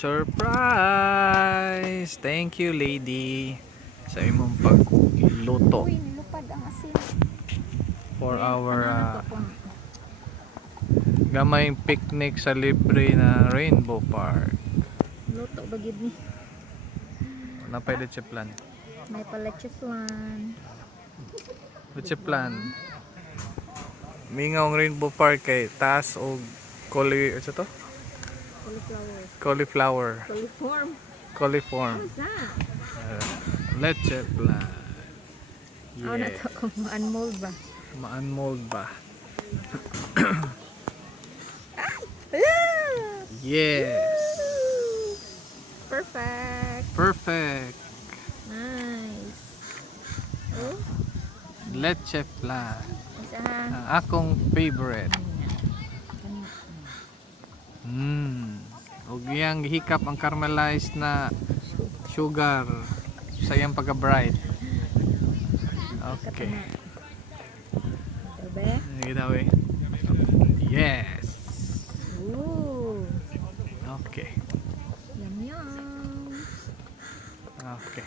Surprise! Thank you, lady. Sa imong pagluto Uy, nilupad ang asin. for Ayan, our kanana to akong gamayng picnic sa libre na Rainbow Park. luto bagid ni. Napay leche plan. May pala flan. Leche plan. Mingawng Rainbow Park kay taas og ano to? Cauliflower. Cauliflower. Coliform. Coliform. How's that? Leche plan. Yes. Na to kung unmold ba? Ma-unmold ba? Ah! Yes. Perfect. Perfect. Nice. Oh, Leche plan. isa. Ang akong favorite. Og iyang gihikap ang caramelized na sugar sa iyang pagka-bright. Okay. Diba? Gitaw eh. Yes. Ooh. Okay. Yum yum. Okay.